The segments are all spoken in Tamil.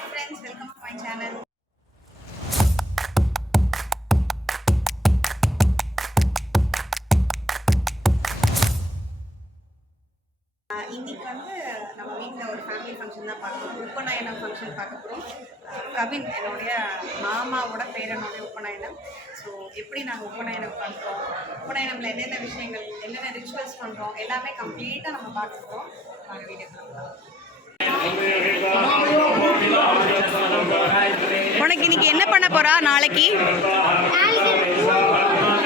Hi friends, welcome to my channel. இன்னைக்கு வந்து நம்ம வீட்டில் ஒரு ஃபேமிலி ஃபங்க்ஷன் தான் பார்க்க போகிறோம். உபநயனம் ஃபங்க்ஷன் பார்க்க போகிறோம். கவின் என்னுடைய மாமாவோட பேரனுடைய உபநயனம். ஸோ எப்படி நாங்கள் உபநயனம் பண்ணுறோம், உபநயனமில் என்னென்ன விஷயங்கள், என்னென்ன ரிச்சுவல்ஸ் பண்ணுறோம், எல்லாமே கம்ப்ளீட்டாக நம்ம பார்க்க போகிறோம். நாங்கள் வீடியோ பார்க்கலாம். உனக்கு இன்னைக்கு என்ன பண்ண போறா? நாளைக்கு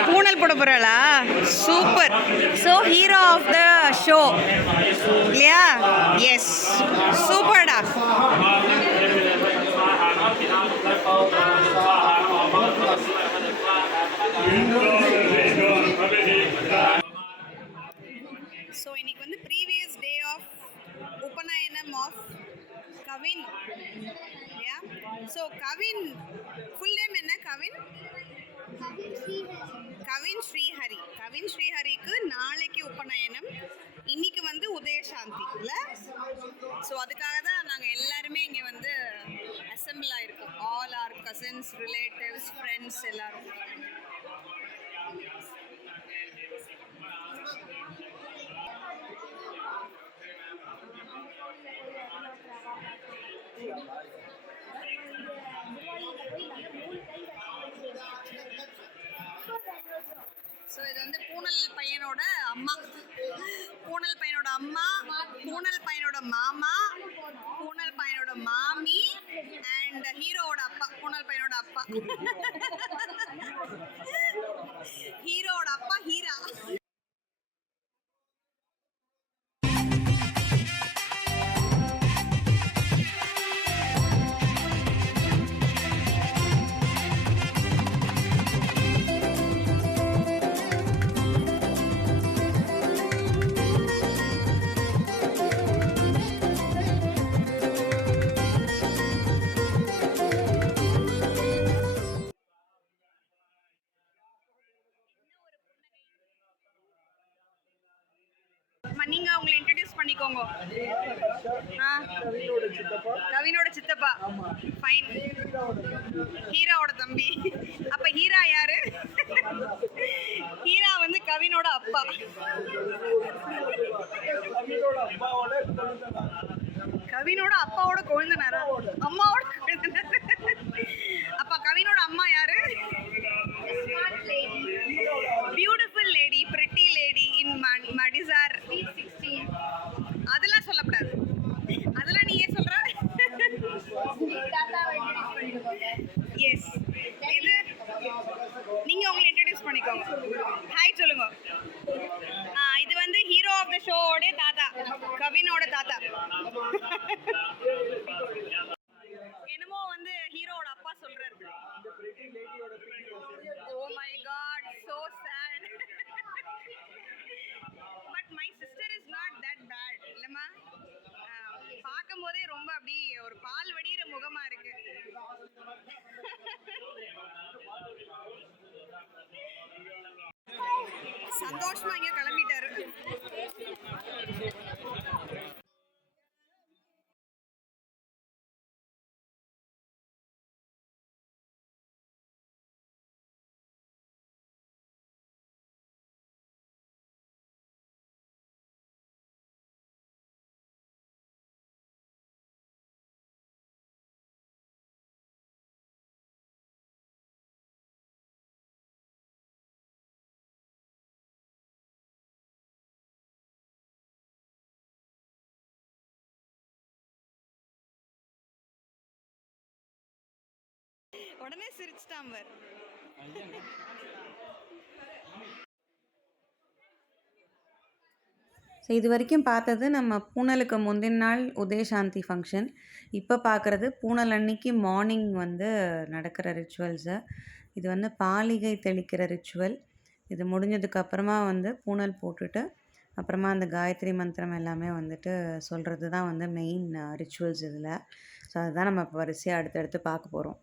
பூனல் போட போறாளா? Super. So hero of the show இல்லையா? எஸ், சூப்பர்டா. ஸோ இன்னைக்கு வந்து previous day of upanayanam of Kavin. Yeah, so Kavin full name என்ன? கவின் ஸ்ரீஹரி. கவின் ஸ்ரீஹரிக்கு நாளைக்கு உபநயனம், இன்னைக்கு வந்து உதயசாந்தி இல்லை? ஸோ அதுக்காக தான் நாங்கள் எல்லாருமே இங்கே வந்து அசெம்பிள் ஆகிருக்கோம். All are cousins, relatives, friends எல்லாரும். ஸோ இது வந்து பூனல் பையனோட அம்மா, பூனல் பையனோட அம்மா, பூனல் பையனோட மாமா, பூனல் பையனோட மாமி அண்ட் ஹீரோவோட அப்பா. பூனல் பையனோட அப்பா ஹீரோவோட அப்பா ஹீரா. நீங்க உங்களை இன்ட்ரோடியூஸ் பண்ணிக்கோங்க. கவினோட சித்தப்பா. ஃபைன். ஹீராவோட தம்பி. அப்ப ஹீரா யாரு? ஹீரா வந்து கவினோட அப்பா. கவினோட அப்பாவோட கொழுந்தனாரா? அம்மாவோட கொழுந்தனார். அப்ப கவினோட அம்மா யாரு? பியூட்டிஃபுல் லேடி, பிரிட்டி லேடி இன் மடிசார். அதெல்லாம் சொல்லக்கூடாது, அதெல்லாம் நீ ஏன் சொல்ற? எஸ், இது நீங்க உங்களை இன்ட்ரோடியூஸ் பண்ணிக்கோங்க. ஹாய் சொல்லுங்க. இது வந்து ஹீரோ ஆஃப் த ஷோவோட தாத்தா, கவினோட தாத்தா. என்னமோ வந்து ஹீரோவோட அப்பா சொல்றாரு. Oh my god, so sad. But my sister is not that bad. இல்லம்மா, பார்க்கும்போதே ரொம்ப அப்படி ஒரு பால் வடிகிற முகமா இருக்கு. சந்தோஷமா இங்க கிளம்பிட்டாரு. உடனே சிரிச்சிட்டான் பார். ஸோ இது வரைக்கும் பார்த்தது நம்ம பூனலுக்கு முந்தின நாள் உதயசாந்தி ஃபங்க்ஷன். இப்போ பார்க்குறது பூனல் அன்னைக்கு மார்னிங் வந்து நடக்கிற ரிச்சுவல்ஸு. இது வந்து பாலிகை தெளிக்கிற ரிச்சுவல். இது முடிஞ்சதுக்கப்புறமா வந்து பூனல் போட்டுட்டு அப்புறமா அந்த காயத்ரி மந்திரம் எல்லாமே வந்துட்டு சொல்கிறது தான் வந்து மெயின் ரிச்சுவல்ஸ் இதில். ஸோ அதுதான் நம்ம இப்போ வரிசையாக அடுத்தடுத்து பார்க்க போகிறோம்.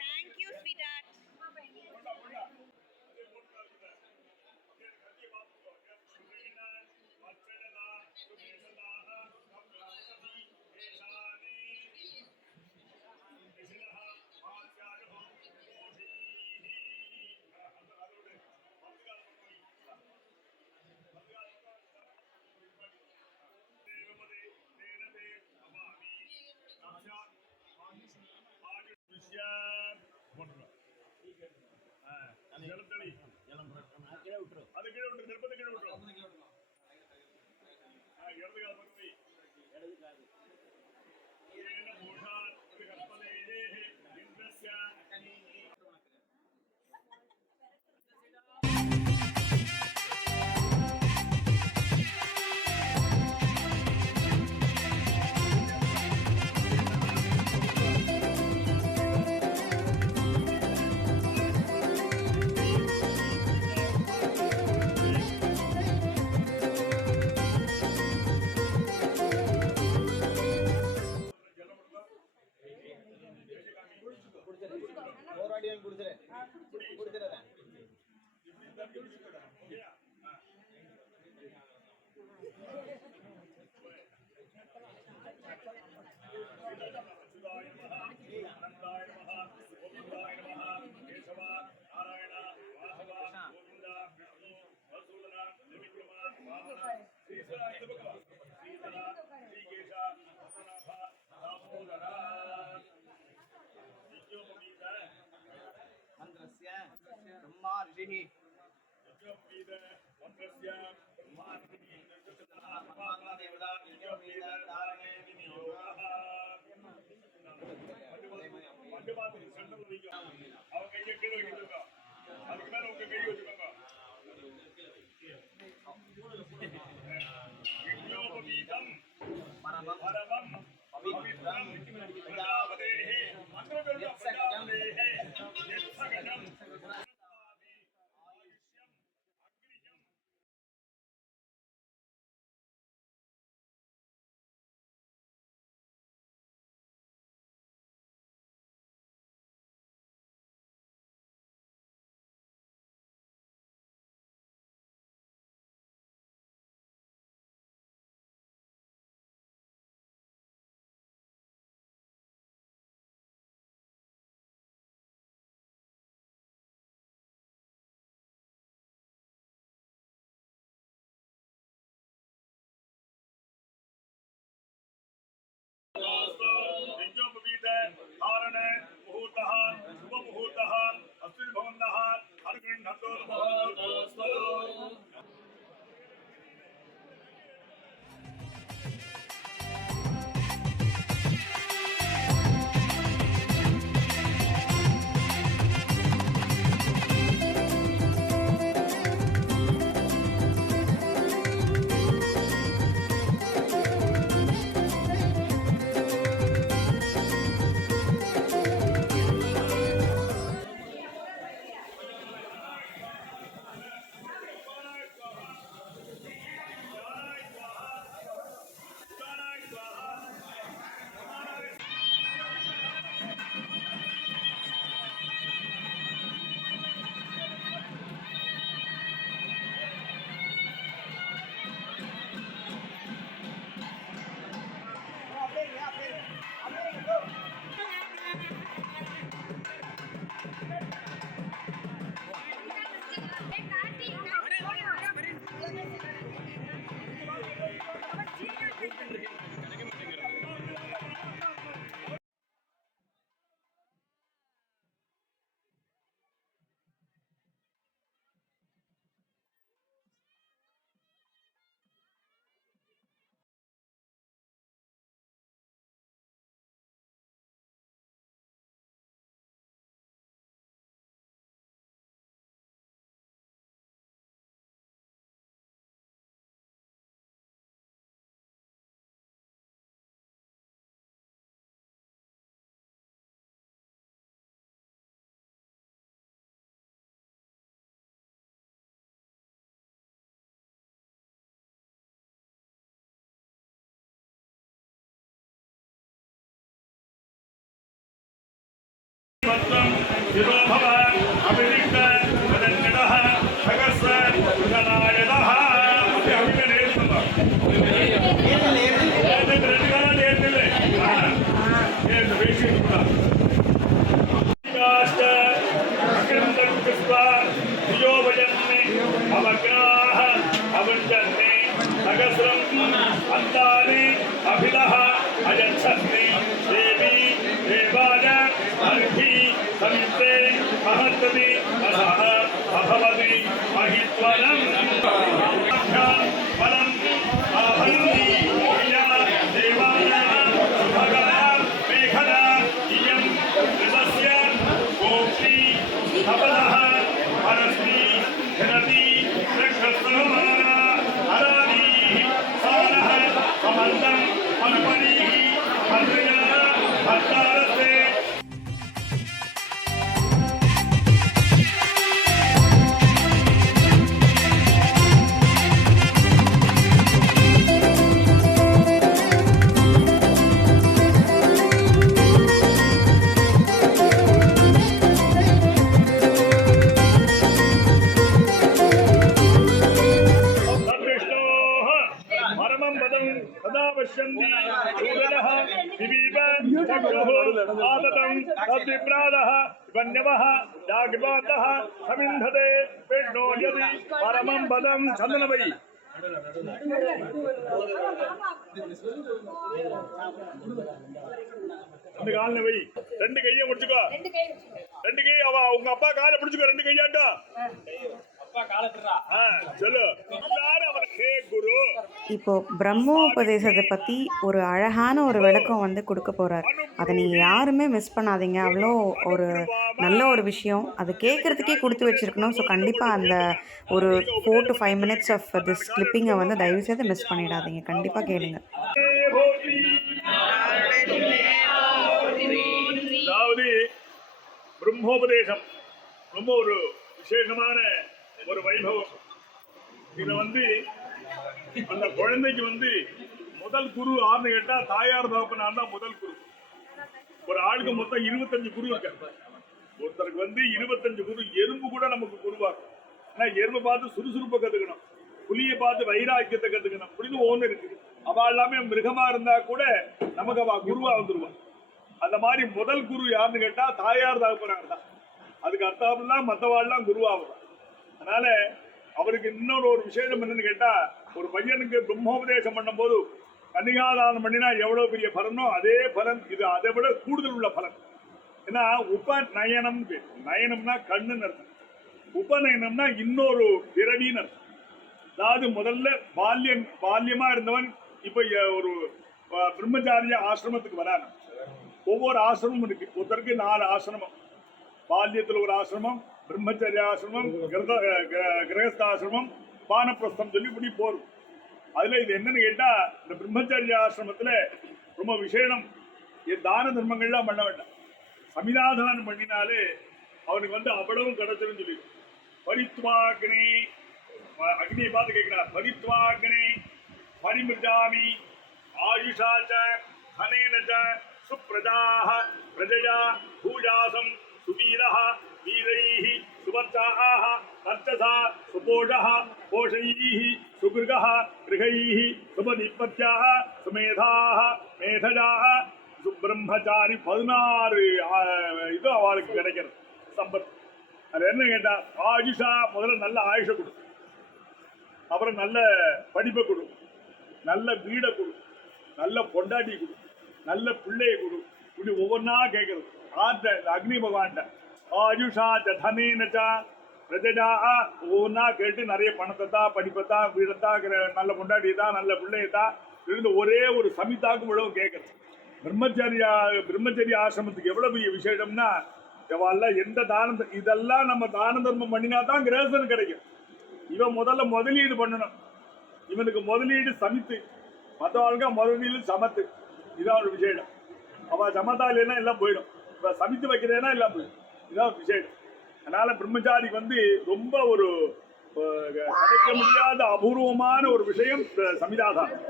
Thank you sweet art. அது கீழே விட்டுரு, திருப்பதி கீழே விட்டுரு. இடது கால பக்கம் வை. ஏன மூஷாத் கற்பதேஹே இந்திரஸ்ய அச்சுதாய நமஹ, அனந்தாய நமஹ, கோவிந்தாய நமஹ, கேசவ, நாராயண, வாசவ, கோவிந்த, விஷ்ணு, வசூதன, நிமித்திரம, வாமன, ஸ்ரீசர, இந்த பக்கம். ஸ்ரீதர, ஸ்ரீகேஷ, பத்மநாப, தாமோதர. நித்யோபவீத மந்திரஸ்ய பிரம்மா ரிஷிஹி நித்யோபவீத மந்திரஸ்ய பிரம்மா ரிஷிஹி மகாத்மா தேவதா நித்யோபவீத தாரணே விநியோகः. பண்டு பார்த்து சென்டர்ல வைக்கும். அவங்க கையை கீழே வைக்கிட்டு அதுக்கு மேல உங்க கை வச்சுக்கோங்க. யஜ்ஞோபவீதம் பரமம் பரமம் பவித்ரம் பிரஜாபதேஹ மந்திரகர்ண பிரஜாபதேஹ யத்சகஜம் ஆயுஷ்யம் அக்னியம். यज्ञोपवीत धारण मुहूर्तः शुभ मुहूर्तः अस्ति भवन्तः अनुगृह्णन्तु नमोस्तु. பத்ரம் யுரோபவ அபிதிஷ்ட வதன்னிடஹ சகஸ்ர புருஷநாயதஹ அப்படி அபிமே நேர்ந்தமா ரெண்டு காலம் நேர்ந்தில்லை நேர்ந்து பேசிட்டு அகிந்தம் கிருஷ்வா தியோபயன்னே அவக்ராஹ அவஞ்சன்னே சகஸ்ரம் அந்தானி அபிலஹ அஜச்சன்னே தேவி தேவாய அர்ஹி சமித்தே மஹத்ததி அசஹ அபவதி மஹித்வரம் பலம் ஆபந்தி யா தேவாய சுபகா மேகலா இயம் ரிதஸ்ய கோப்தி அபலஹ அரஸ்தி ஜனதி ரக்ஷஸ்வமானா அராதி சாரஹ சமந்தம் அனுபரிஹி அன்யா அத்தாரத்தே तद्विष्णोः परमं पदं सदा पश्यन्ति सूरजः दिवीव चक्षुः आततं तद्विप्रादः वन्यवः जाग्रवातः समिन्धते विष्णो यदि परमं पदं चन्दनवै அந்த கால்ல வை ரெண்டு கையை முடிச்சுக்கோ ரெண்டு கை அவ உங்க அப்பா காலை பிடிச்சுக்கோ ரெண்டு கையாட்டும் சொல்லு எல்லாரும் அவர் ஹே குரு இப்போ பிரம்மோபதேசத்தை பற்றி ஒரு அழகான ஒரு விளக்கம் வந்து கொடுக்க போகிறார். அதை நீங்கள் யாருமே மிஸ் பண்ணாதீங்க. அவ்வளோ ஒரு நல்ல ஒரு விஷயம். அது கேட்குறதுக்கே கொடுத்து வச்சுருக்கணும். ஸோ கண்டிப்பாக அந்த ஒரு 4 to 5 minutes ஆஃப் திஸ் கிளிப்பிங்கை வந்து தயவுசெய்து மிஸ் பண்ணிடாதீங்க. கண்டிப்பாக கேளுங்க. அதாவது பிரம்மோபதேசம் ரொம்ப ஒரு விசேஷமான ஒரு வைபவம். இதை வந்து அந்த குழந்தைக்கு வந்து முதல் குரு ஆர்னு கேட்டா தாயார் தகப்பனார் தான் முதல் குரு. ஒரு ஆளுக்கு மொத்தம் 25 குரு இருக்க. ஒருத்தருக்கு வந்து 25 குரு. எறும்பு கூட நமக்கு குருவாக்கும். ஆனா எறும்பு பார்த்து சுறுசுறுப்பை கத்துக்கணும், புலியை பார்த்து வைராக்கியத்தை கத்துக்கணும் அப்படின்னு ஒண்ணு இருக்கு. அவ எல்லாமே மிருகமா இருந்தா கூட நமக்கு அவ குருவா வந்துருவான். அந்த மாதிரி முதல் குரு யாருன்னு கேட்டா தாயார் தகப்பனார் தான். அதுக்கு அர்த்தம்லாம் மற்றவாள்லாம் குருவாகும். அதனால அவருக்கு இன்னொரு ஒரு விசேஷம் என்னன்னு கேட்டா, ஒரு பையனுக்கு பிரம்மோபதேசம் பண்ணும் போது கன்னிகாதானம் பண்ணினா எவ்வளவு பெரிய பலனோ அதே பலன் இது அதை விட கூடுதல் உள்ள பலன். ஏன்னா உபநயனம் பேர். நயனம்னா கண்ணுன்னு அர்த்தம். உபநயனம்னா இன்னொரு பிறவின்னு அர்த்தம். அதாவது முதல்ல பால்யமா இருந்தவன் இப்ப ஒரு பிரம்மச்சாரிய ஆசிரமத்துக்கு வரான. ஒவ்வொரு ஆசிரமம் இருக்கு. ஒருத்தருக்கு 4 ஆசிரமம். பால்யத்துல ஒரு ஆசிரமம், பிரம்மச்சரிய ஆசிரமம், கிரகஸ்தாசிரமம், பானப்பிரஸ்தம் சொல்லி இப்படி போறோம். அதுல இது என்னன்னு கேட்டா, இந்த பிரம்மச்சரிய ஆசிரமத்துல ரொம்ப விசேஷம். தான தர்மங்கள்லாம் பண்ண வேண்டாம். சமிதாதானம் பண்ணினாலே அவனுக்கு வந்து அவ்வளவு கிடைச்சிடும் சொல்லி. பரித்வாக்னி, அக்னியை பார்த்து கேட்கிறார். பரித்வாக்னி பரிமிருஜாமி ஆயுஷாச்ச தனேனச்ச சுப்ரஜாஹ பிரஜயா பூஜாசம் சுவீரஹ வீரைஹ சுவர்ச்சாஹ வர்ச்சசா சுபோஷஹ போஷைஹ சுகிருகஹ கிருஹைஹ சுபநிப்பத்யாஹ சுமேதாஹ மேதஜாஹ சுப்ரம்மச்சாரி 16 இது அவளுக்கு கிடைக்கிறது சம்பத். அது என்ன கேட்டா, ஆயுஷா முதல்ல நல்ல ஆயுஷ கொடு, அப்புறம் நல்ல படிப்பை கொடு, நல்ல வீடை கொடு, நல்ல பொண்டாட்டி கொடு, நல்ல பிள்ளையை கொடு. இப்படி ஒவ்வொன்றா கேட்கறது. அக்னி பகவான்கிட்ட ஆயுஷா தனேனச்சா பிரஜா ஒவ்வொன்றா கேட்டு நிறைய பணத்தை தான், படிப்பத்தா, வீடத்தா, நல்ல பொண்டாட்டியத்தா, நல்ல பிள்ளையத்தா இருந்து ஒரே ஒரு சமிதாக்கும் இவ்வளவு கேட்கறது. பிரம்மச்சரிய ஆசிரமத்துக்கு எவ்வளவு பெரிய விசேஷம்னா, இவெல்லாம் எந்த தானம், இதெல்லாம் நம்ம தான தர்மம் பண்ணினா தான் கிரகஸ்தன் கிடைக்கும். இவன் முதல்ல முதலீடு பண்ணணும். இவனுக்கு முதலீடு சமித்து, மற்றவாளுக்கு முதலீடு சமத்து. இதான் ஒரு விசேஷம். அவ சமத்தா இல்லைன்னா எல்லாம் போயிடும். இப்ப சமித்து வைக்கிறேன்னா எல்லாம் போயிடும். இதான் விசேஷம். அதனால பிரம்மச்சாரிக்கு வந்து ரொம்ப ஒரு கிடைக்க முடியாத அபூர்வமான ஒரு விஷயம் சமிதாதானம்.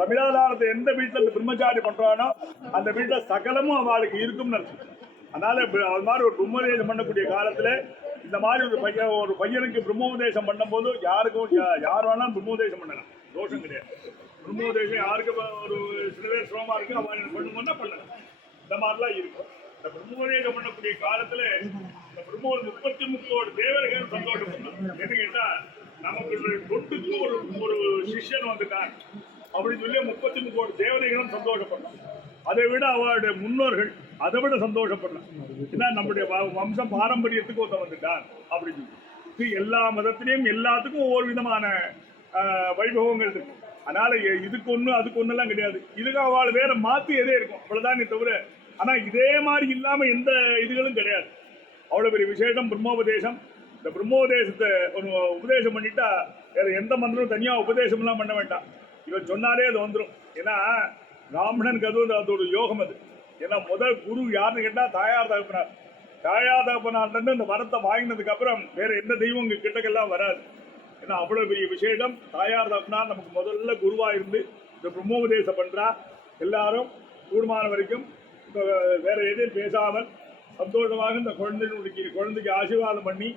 சமிதாதானத்தை எந்த வீட்டுல இந்த பிரம்மச்சாரி பண்றானோ அந்த வீட்டுல சகலமும் அவளுக்கு இருக்கும்னு அர்த்தம். அதனால அது மாதிரி ஒரு பிரம்மோபதேசம் பண்ணக்கூடிய காலத்துல இந்த மாதிரி ஒரு பையனுக்கு பிரம்மோபதேசம் பண்ணும்போது யாருக்கும் யார் வேணாலும் பிரம்மோபதேசம் பண்ணலாம், தோஷம் கிடையாது. பிரம்மோபதேசம் யாருக்கு ஒரு சில பேர் சிரமமா இருக்கு அவன் பண்ணணும்னா பண்ணலாம். இந்த மாதிரிலாம் இருக்கும். இந்த பிரம்மோபதேசம் பண்ணக்கூடிய காலத்துல இந்த பிரம்மோ 33 தேவர்கள் சந்தோஷப்படலாம். என்ன கேட்டா நமக்கு தொட்டுக்கு ஒரு சிஷ்யன் வந்துட்டான் அப்படின்னு சொல்லி 33 தேவதைகளும் சந்தோஷப்படலாம். அதை விட அவருடைய முன்னோர்கள் அதை விட சந்தோஷப்படலாம். ஏன்னா நம்முடைய வம்சம் பாரம்பரியத்துக்கு ஒருத்த வந்துட்டான் அப்படின்னு சொல்லி எல்லா மதத்திலையும் எல்லாத்துக்கும் ஒவ்வொரு விதமான வைபவங்கள் இருக்கு. அதனால இதுக்கு ஒண்ணு அதுக்கு ஒண்ணெல்லாம் கிடையாது. இதுக்கு அவள் வேற மாத்தி எதே இருக்கும் அவ்வளவுதானே தவிர. ஆனா இதே மாதிரி இல்லாம எந்த இதுகளும் கிடையாது. அவ்வளவு பெரிய விசேஷம் பிரம்மோபதேசம். இந்த பிரம்மோபதேசத்தை ஒரு உபதேசம் பண்ணிட்டா வேற எந்த மந்திரம் தனியா உபதேசம் எல்லாம் பண்ண வேண்டாம். இவன் சொன்னாலே அது வந்துடும். ஏன்னா பிராமணனுக்கு அதோட யோகம் அது. ஏன்னா முதல் குரு யாருன்னு கேட்டா தாயார் தகப்பனார். தாயார் தகப்பனார் இருந்து இந்த வரத்தை வாங்கினதுக்கு அப்புறம் வேற எந்த தெய்வம் உங்க கிட்டக்கெல்லாம் வராது. ஏன்னா அவ்வளவு பெரிய விசேஷம். தாயார் தகப்பனார் நமக்கு முதல்ல குருவா இருந்து இந்த பிரம்மோபதேசம் பண்றா. எல்லாரும் கூடுமான வரைக்கும் வேற எதையும் பேசாமல் சந்தோஷமாக இந்த குழந்தைக்கு ஆசீர்வாதம் பண்ணி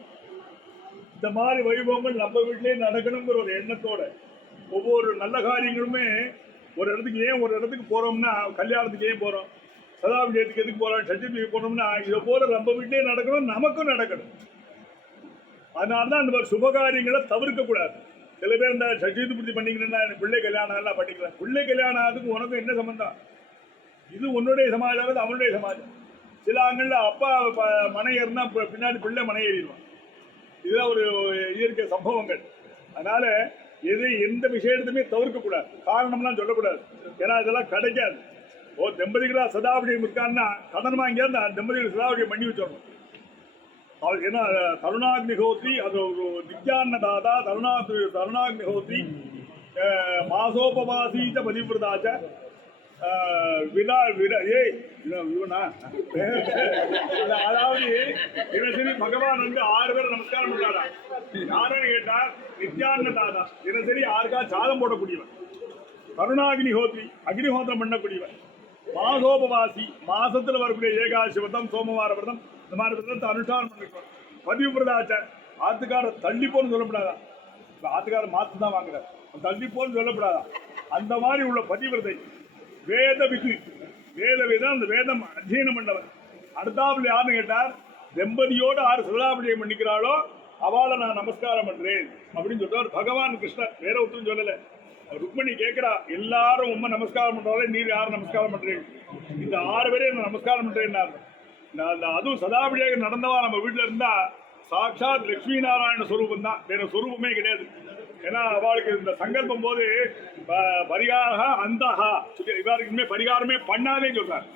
இந்த மாதிரி வைபவங்கள் நம்ம வீட்டிலேயே நடக்கணுங்கிற ஒரு எண்ணத்தோட ஒவ்வொரு நல்ல காரியங்களுமே ஒரு இடத்துக்கு போறோம்னா கல்யாணத்துக்கு ஏன் போறோம், சதாபிஷேகத்துக்கு எதுக்கு போறோம், சர்டிஃபிகேட் போனோம்னா இதை போல நம்ம வீட்டிலேயே நடக்கணும், நமக்கும் நடக்கணும். அதனாலதான் அந்த மாதிரி சுபகாரியங்களை தவிர்க்க கூடாது. சில பேர் இந்த சர்டிஃபிகேட் பிடிச்சி பண்ணிக்கணும்னா எனக்கு பிள்ளை கல்யாணம் எல்லாம் பண்ணிக்கலாம். பிள்ளை கல்யாணம் ஆகுதுக்கு உனக்கு என்ன சம்பந்தம்? இது உன்னுடைய சமாஜம், அவனுடைய சமாஜம். சில ஆண்கள்ல அப்பா மனை ஏறினா பின்னாடி பிள்ளை மனை ஏறிடுவான். இதுதான் ஒரு இயற்கை சம்பவங்கள். அதனால எந்த விஷயத்தையுமே தவிர்க்க கூடாது, காரணம்லாம் சொல்லக்கூடாது. ஏன்னா இதெல்லாம் கிடைக்காது. தம்பதிகளா சதாபிஷேகம் இருக்கான்னா கடன் வாங்கியா அந்த தம்பதிகள் சதாபிஷேகம் பண்ணி வச்சிடணும். அவருக்கு என்ன தருணாக்னிஹோத்ரி, அது ஒரு நித்யான்னதாதா தருணாக்னிஹோத்ரி மாசோபவாசீச்ச பதிவிரதாச்ச அதாவது தினசரி பகவான் வந்து 6 பேர் நமஸ்காரம் பண்றாரா. யாருன்னு கேட்டா நித்யான்னதாதா, தினசரி 6 சாதம் போடக்கூடியவன். கருணாகினிஹோத்ரி, அக்னிஹோத்திரம் பண்ணக்கூடியவன். மாசோபவாசி, மாசத்துல வரக்கூடிய ஏகாதசி விரதம், சோமவார விரதம், இந்த மாதிரி விரதத்தை அனுஷ்டானம் பண்ணிருக்கோம். பதிவிரதாச்ச, ஆத்துக்கார தள்ளி போன்னு சொல்லப்படாதா. ஆத்துக்கார மாத்து தான் வாங்குறாரு, தள்ளி போன்னு சொல்லப்படாதா. அந்த மாதிரி உள்ள பதிவிரதை வேத விதம், அந்த வேதம் அத்தியனம் பண்ணவன். அடுத்தாப்புல யாருன்னு கேட்டார், தம்பதியோடு 6 சதாபிஷேகம் பண்ணிக்கிறாளோ அவளை நான் நமஸ்காரம் பண்றேன் அப்படின்னு சொல்றார் பகவான் கிருஷ்ணர். வேற ஒருத்தரும் சொல்லல. ருக்மணி கேட்கிறா, எல்லாரும் உண்மை நமஸ்காரம் பண்றாலே நீர் யாரும் நமஸ்காரம் பண்றீங்க? இந்த 6 பேரையும் நான் நமஸ்காரம் பண்றேன். அதுவும் சதாபிஷேகம் நடந்தவா நம்ம வீட்டுல இருந்தா சாட்சாத் லட்சுமி நாராயண ஸ்வரூபம் தான், வேற ஸ்வரூபமே கிடையாது. ஏன்னா அவளுக்கு இந்த சங்கல்பம் போது பரிகார அந்தஹா, இவருக்குமே பரிகாரமே பண்ணாதே சொல்றாரு.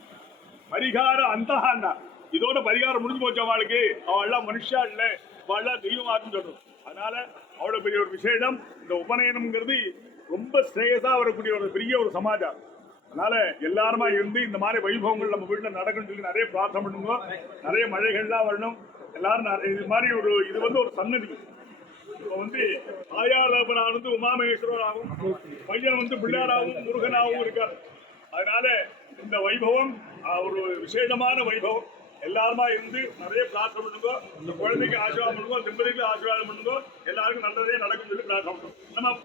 பரிகார அந்தஹான்னா இதோட பரிகாரம் முடிஞ்சு போச்சு. அவளுக்கு அவள்லாம் மனுஷா இல்லை, அவள்லாம் தெய்வமாக்குன்னு சொல்றோம். அதனால அவ்வளவு பெரிய ஒரு விசேஷம். இந்த உபநயனம்ங்கிறது ரொம்ப ஸ்ரேயஸா வரக்கூடிய ஒரு பெரிய ஒரு சமாச்சாரம். அதனால எல்லாருமா இருந்து இந்த மாதிரி வைபவங்கள் நம்ம வீட்டில் நடக்கணும்னு சொல்லி நிறைய பிரார்த்தனை பண்ணுங்க. நிறைய மழைகள்லாம் வரணும். எல்லாரும் இது மாதிரி இது வந்து ஒரு சன்னதி. வந்து ஆயாரப்பனார் வந்து உமாமகேஸ்வரராகவும், பையன் வந்து பிள்ளையாராகவும் முருகனாகவும் இருக்கார். அதனால இந்த வைபவம் ஒரு விசேஷமான வைபவம். எல்லாருமா இருந்து நிறைய பிரார்த்தனை பண்ணுங்க. இந்த குழந்தைக்கு ஆசீர்வாதம் பண்ணுங்க, தம்பதிக்கு ஆசீர்வாதம் பண்ணுங்க. எல்லாருக்கும் நல்லதே நடக்கும் சொல்லி பிரார்த்தனை பண்ணுங்க. நம்ம